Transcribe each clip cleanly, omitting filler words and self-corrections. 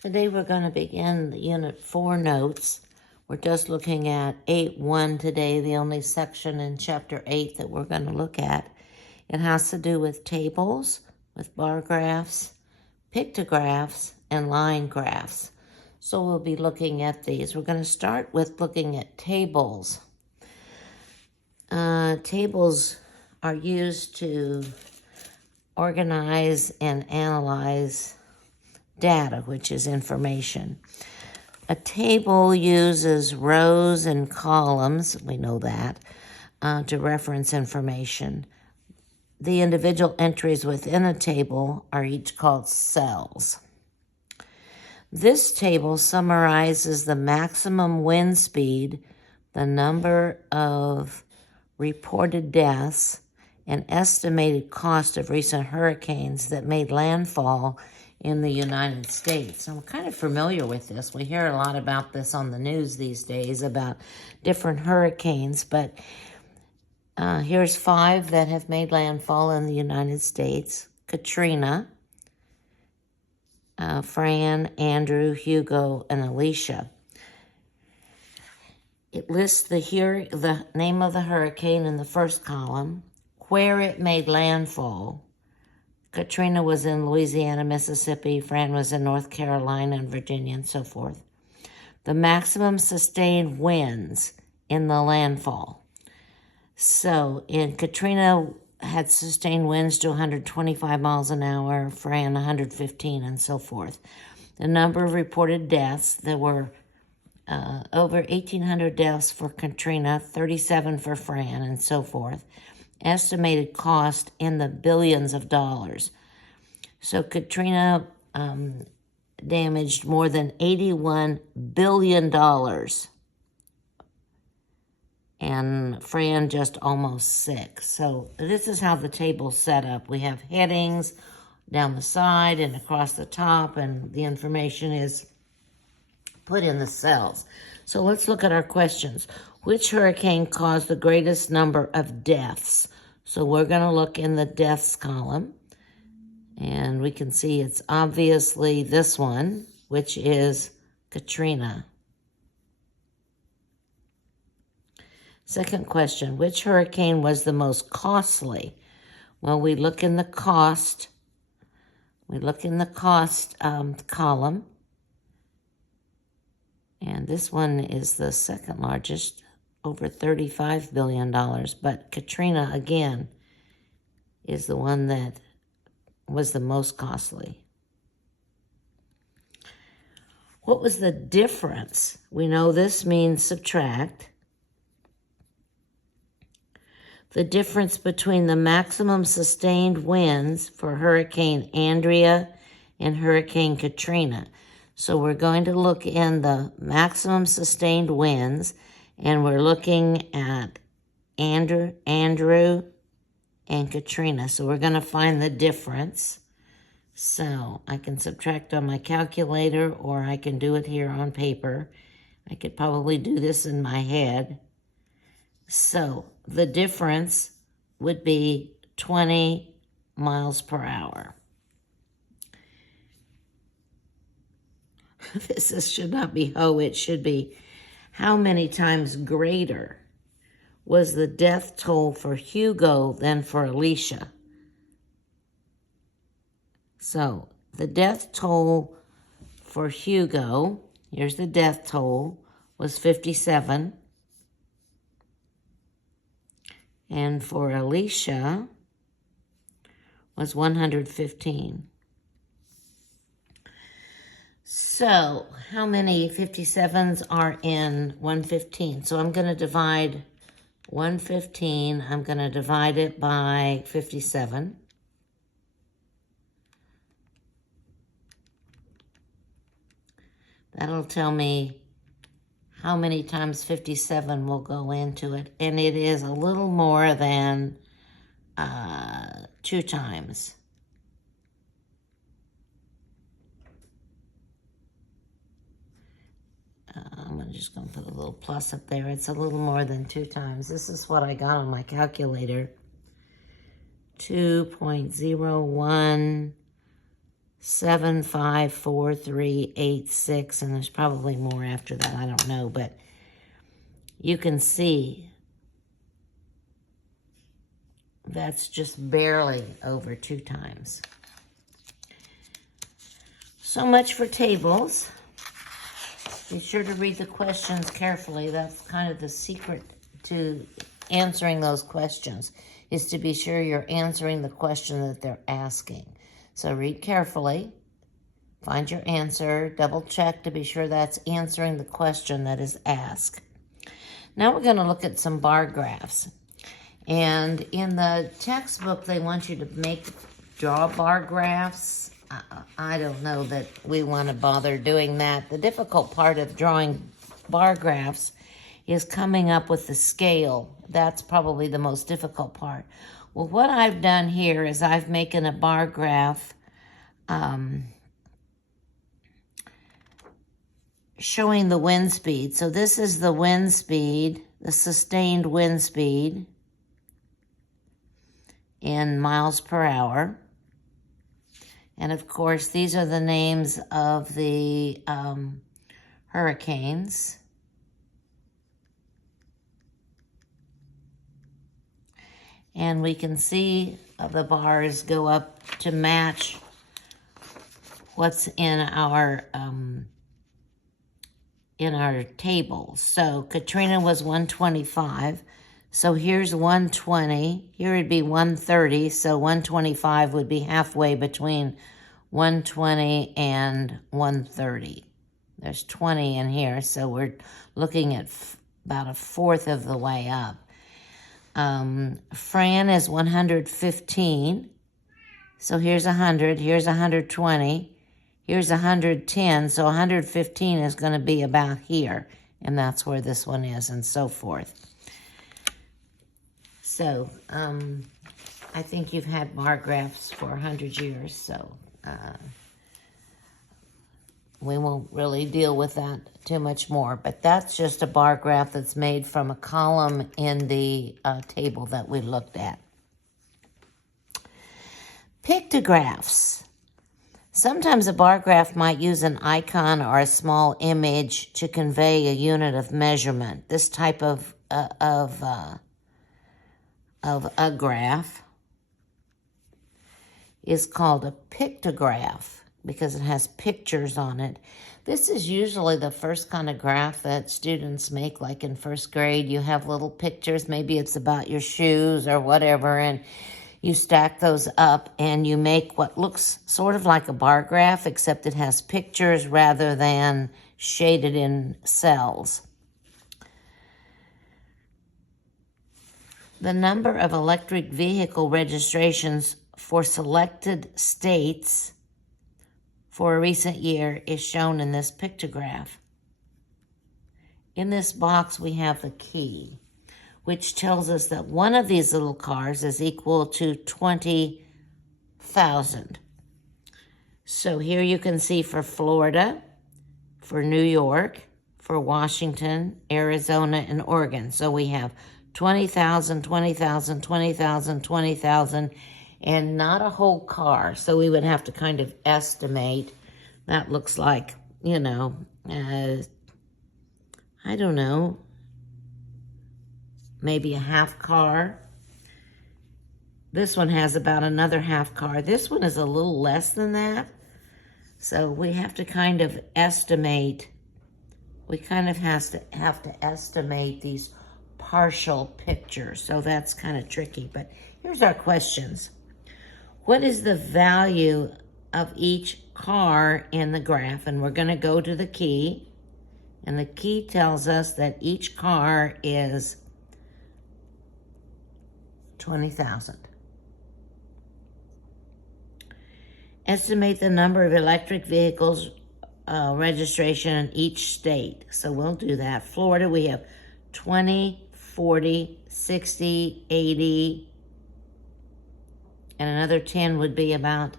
Today we're going to begin the Unit 4 notes. We're just looking at 8.1 today, the only section in Chapter 8 that we're going to look at. It has to do with tables, with bar graphs, pictographs, and line graphs. So we'll be looking at these. We're going to start with looking at tables. Tables are used to organize and analyze data, which is information. A table uses rows and columns, we know that, to reference information. The individual entries within a table are each called cells. This table summarizes the maximum wind speed, the number of reported deaths, and estimated cost of recent hurricanes that made landfall in the United States. I'm kind of familiar with this. We hear a lot about this on the news these days about different hurricanes, but here's 5 that have made landfall in the United States. Katrina, Fran, Andrew, Hugo, and Alicia. It lists the name of the hurricane in the first column, where it made landfall. Katrina was in Louisiana, Mississippi. Fran was in North Carolina and Virginia, and so forth. The maximum sustained winds in the landfall. So in Katrina had sustained winds to 125 miles an hour, Fran 115, and so forth. The number of reported deaths, there were over 1,800 deaths for Katrina, 37 for Fran, and so forth. Estimated cost in the billions of dollars. So Katrina damaged more than $81 billion. And Fran just almost 6. So this is how the table's set up. We have headings down the side and across the top, and the information is put in the cells. So let's look at our questions. Which hurricane caused the greatest number of deaths? So we're going to look in the deaths column, and we can see it's obviously this one, which is Katrina. Second question, which hurricane was the most costly? Well, we look in the cost. We look in the cost column, and this one is the second largest, over $35 billion. But Katrina, again, is the one that was the most costly. What was the difference? We know this means subtract. The difference between the maximum sustained winds for Hurricane Andrea and Hurricane Katrina. So we're going to look in the maximum sustained winds, and we're looking at Andrew and Katrina. So we're going to find the difference. So I can subtract on my calculator, or I can do it here on paper. I could probably do this in my head. So the difference would be 20 miles per hour. This should not be it should be how many times greater was the death toll for Hugo than for Alicia? So the death toll for Hugo, here's the death toll, was 57. And for Alicia was 115. So how many 57s are in 115? So I'm going to divide 115. I'm going to divide it by 57. That'll tell me how many times 57 will go into it. And it is a little more than 2 times. I'm just going to put a little plus up there. It's a little more than 2 times. This is what I got on my calculator. 2.01 754386, and there's probably more after that, I don't know, but you can see that's just barely over 2 times. So much for tables. Be sure to read the questions carefully. That's kind of the secret to answering those questions, is to be sure you're answering the question that they're asking. So read carefully, find your answer, double check to be sure that's answering the question that is asked. Now we're going to look at some bar graphs. And in the textbook, they want you to draw bar graphs. I don't know that we want to bother doing that. The difficult part of drawing bar graphs is coming up with the scale. That's probably the most difficult part. Well, what I've done here is I've making a bar graph showing the wind speed. So this is the wind speed, the sustained wind speed in miles per hour. And of course, these are the names of the hurricanes. And we can see the bars go up to match what's in our table. So Katrina was 125. So here's 120. Here would be 130. So 125 would be halfway between 120 and 130. There's 20 in here, so we're looking at about a fourth of the way up. Fran is 115. So here's 100. Here's 120. Here's 110. So 115 is going to be about here. And that's where this one is, and so forth. So I think you've had bar graphs for 100 years, so we won't really deal with that too much more. But that's just a bar graph that's made from a column in the table that we looked at. Pictographs. Sometimes a bar graph might use an icon or a small image to convey a unit of measurement. This type of a graph is called a pictograph because it has pictures on it. This is usually the first kind of graph that students make, like in first grade. You have little pictures, maybe it's about your shoes or whatever, and you stack those up and you make what looks sort of like a bar graph, except it has pictures rather than shaded in cells. The number of electric vehicle registrations for selected states for a recent year is shown in this pictograph. In this box, we have the key, which tells us that one of these little cars is equal to 20,000. So here you can see for Florida, for New York, for Washington, Arizona, and Oregon. So we have 20,000, 20,000, 20,000, 20,000, and not a whole car. So we would have to kind of estimate. That looks like, I don't know, maybe a half car. This one has about another half car. This one is a little less than that. So we have to kind of estimate. We kind of have to estimate these partial pictures. So that's kind of tricky. But here's our questions. What is the value of each car in the graph? And we're going to go to the key. And the key tells us that each car is 20,000. Estimate the number of electric vehicles registration in each state. So we'll do that. Florida, we have 20, 40, 60, 80, and another 10 would be about,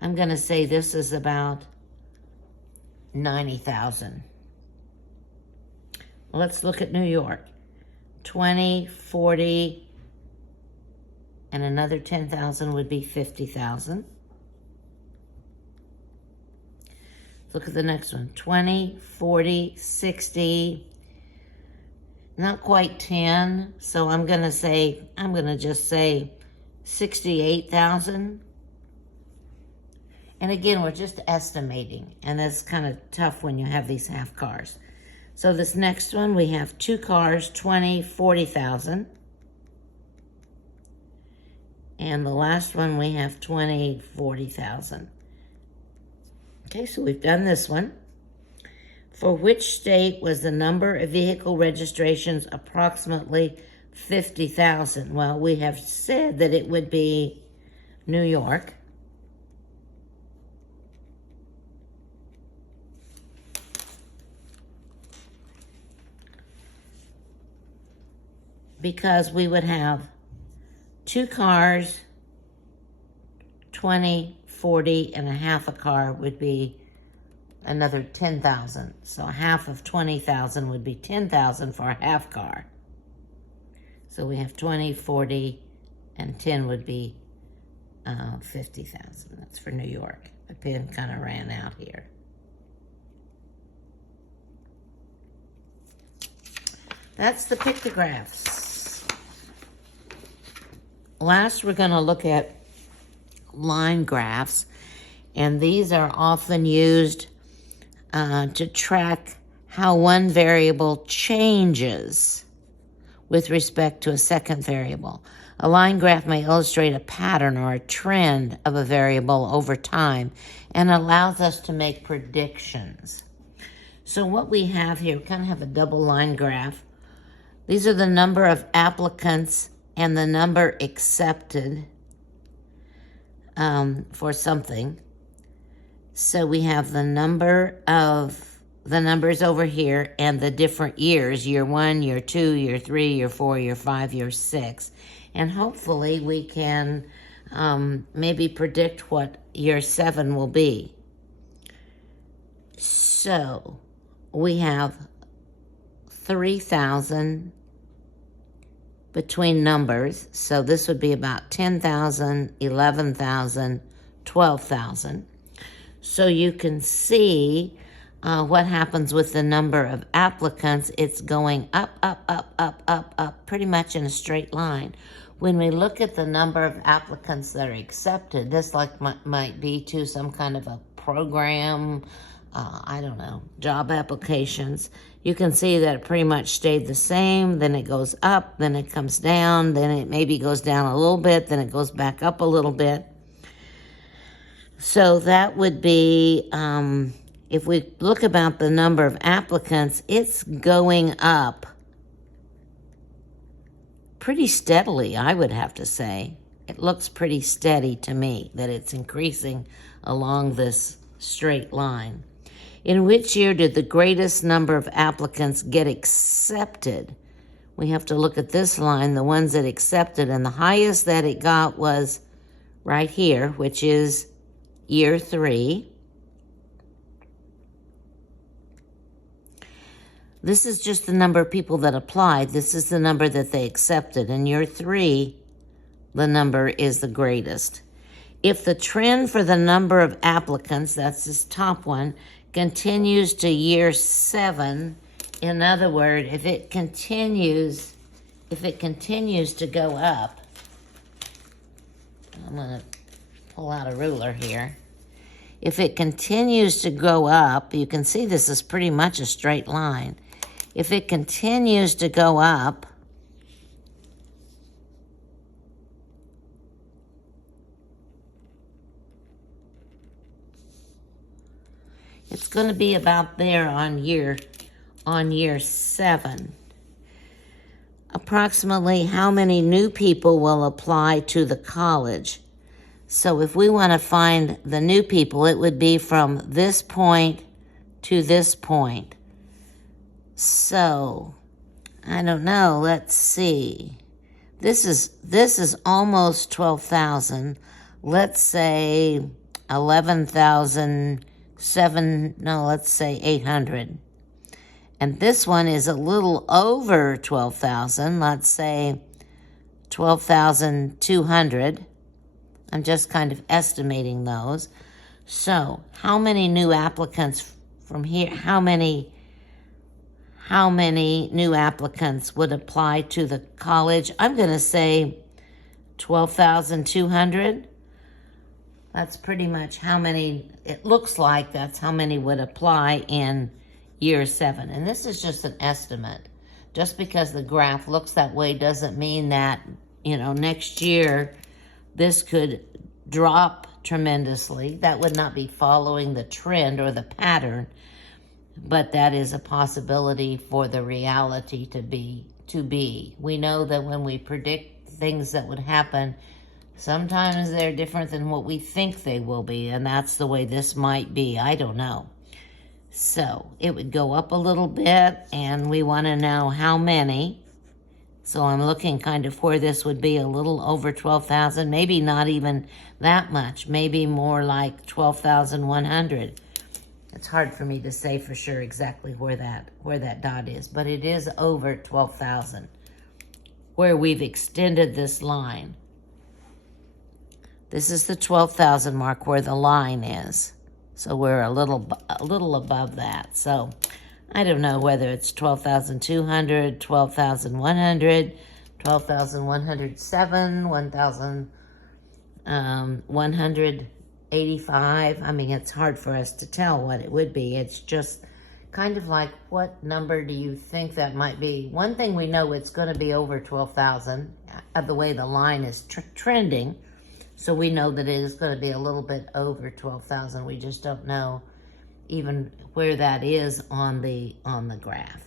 I'm going to say this is about 90,000. Let's look at New York. 20, 40, and another 10,000 would be 50,000. Look at the next one. 20, 40, 60, not quite 10. So I'm going to just say 68,000. And again, we're just estimating, and that's kind of tough when you have these half cars. So this next one, we have 2 cars, 20, 40,000. And the last one, we have 20, 40,000. Okay, so we've done this one. For which state was the number of vehicle registrations approximately 50,000? Well, we have said that it would be New York. Because we would have 2 cars, 20, 40, and a half a car would be another 10,000. So half of 20,000 would be 10,000 for a half car. So we have 20, 40, and 10 would be 50,000. That's for New York. The pen kind of ran out here. That's the pictographs. Last, we're going to look at line graphs, and these are often used to track how one variable changes with respect to a second variable. A line graph may illustrate a pattern or a trend of a variable over time and allows us to make predictions. So what we have here, we kind of have a double line graph. These are the number of applicants and the number accepted for something. So we have the numbers over here and the different years, year 1, year 2, year 3, year 4, year 5, year 6. And hopefully we can maybe predict what year 7 will be. So we have 3,000 between numbers. So this would be about 10,000, 11,000, 12,000. So you can see what happens with the number of applicants. It's going up, up, up, up, up, up, pretty much in a straight line. When we look at the number of applicants that are accepted, this might be to some kind of a program, I don't know, job applications. You can see that it pretty much stayed the same, then it goes up, then it comes down, then it maybe goes down a little bit, then it goes back up a little bit. So that would be, if we look about the number of applicants, it's going up pretty steadily, I would have to say. It looks pretty steady to me that it's increasing along this straight line. In which year did the greatest number of applicants get accepted? We have to look at this line, the ones that accepted, and the highest that it got was right here, which is year 3. This is just the number of people that applied. This is the number that they accepted. In year 3, the number is the greatest. If the trend for the number of applicants, that's this top one, continues to year 7, in other words, if it continues to go up, I'm going to pull out a ruler here. If it continues to go up, you can see this is pretty much a straight line. If it continues to go up, it's going to be about there on year 7. Approximately how many new people will apply to the college? So if we want to find the new people, it would be from this point to this point. So, I don't know, let's see. This is almost 12,000. Let's say 11,000. Let's say 800. And this one is a little over 12,000. Let's say 12,200. I'm just kind of estimating those. So how many new applicants from here, how many new applicants would apply to the college? I'm going to say 12,200. That's pretty much how many, it looks like that's how many would apply in year 7. And this is just an estimate. Just because the graph looks that way doesn't mean that, next year this could drop tremendously. That would not be following the trend or the pattern, but that is a possibility for the reality to be. We know that when we predict things that would happen, sometimes they're different than what we think they will be, and that's the way this might be. I don't know. So it would go up a little bit, and we want to know how many. So I'm looking kind of where this would be a little over 12,000, maybe not even that much, maybe more like 12,100. It's hard for me to say for sure exactly where that dot is, but it is over 12,000 where we've extended this line. This is the 12,000 mark where the line is. So we're a little above that. So I don't know whether it's 12,200, 12,100, 12,107, 1,185. I mean, it's hard for us to tell what it would be. It's just kind of like, what number do you think that might be? One thing we know, it's going to be over 12,000 of the way the line is trending. So we know that it is going to be a little bit over 12,000. We just don't know even where that is on the graph.